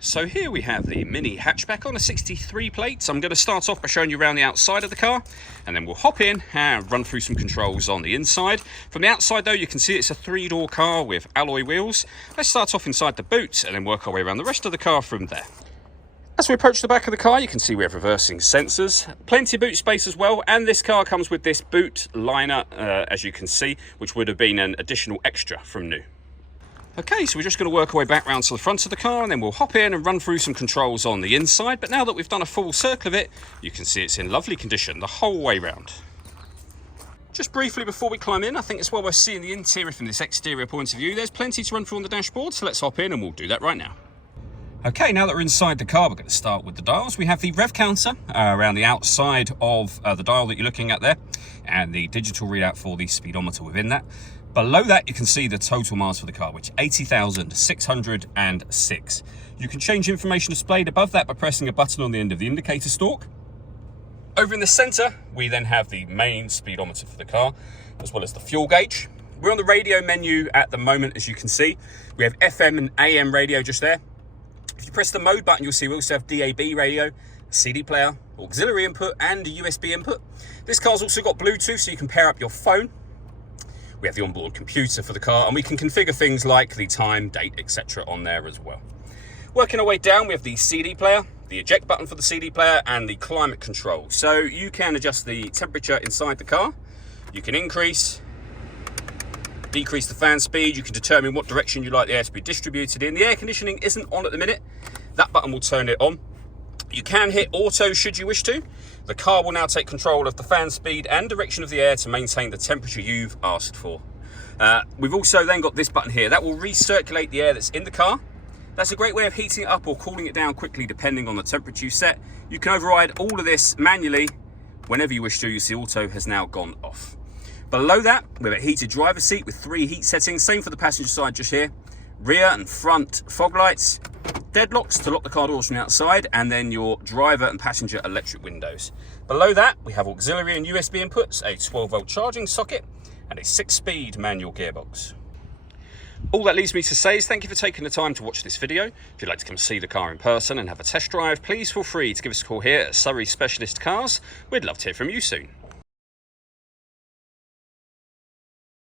So here we have the mini hatchback on a 63 plate. So I'm going to start off by showing you around the outside of the car, and then we'll hop in and run through some controls on the inside. From the outside though, you can see it's a 3-door car with alloy wheels. Let's start off inside the boot and then work our way around the rest of the car from there. As we approach the back of the car, you can see we have reversing sensors, plenty of boot space as well, and this car comes with this boot liner, as you can see, which would have been an additional extra from new. Okay, so we're just going to work our way back round to the front of the car, and then we'll hop in and run through some controls on the inside. But now that we've done a full circle of it, you can see it's in lovely condition the whole way round. Just briefly before we climb in, I think it's well worth seeing the interior from this exterior point of view. There's plenty to run through on the dashboard, so let's hop in and we'll do that right now. Okay, now that we're inside the car, we're going to start with the dials. We have the rev counter around the outside of the dial that you're looking at there, and the digital readout for the speedometer within that. Below that, you can see the total miles for the car, which is 80,606. You can change information displayed above that by pressing a button on the end of the indicator stalk. Over in the center, we then have the main speedometer for the car, as well as the fuel gauge. We're on the radio menu at the moment, as you can see. We have FM and AM radio just there. If you press the mode button, you'll see we also have DAB radio, a CD player, auxiliary input, and a USB input. This car's also got Bluetooth, so you can pair up your phone. We have the onboard computer for the car, and we can configure things like the time, date, etc. on there as well. Working our way down, we have the CD player, the eject button for the CD player, and the climate control. So you can adjust the temperature inside the car. You can increase, decrease the fan speed. You can determine what direction you like the air to be distributed in. The air conditioning isn't on at the minute. That button will turn it on. You can hit auto should you wish to. The car will now take control of the fan speed and direction of the air to maintain the temperature you've asked for. We've also then got this button here that will recirculate the air that's in the car. That's a great way of heating it up or cooling it down quickly depending on the temperature you set. You can override all of this manually whenever you wish to. You see auto has now gone off. Below that, we have a heated driver's seat with 3 heat settings. Same for the passenger side just here. Rear and front fog lights, deadlocks to lock the car doors from the outside, and then your driver and passenger electric windows. Below that, we have auxiliary and USB inputs, a 12-volt charging socket, and a 6-speed manual gearbox. All that leaves me to say is thank you for taking the time to watch this video. If you'd like to come see the car in person and have a test drive, please feel free to give us a call here at Surrey Specialist Cars. We'd love to hear from you soon.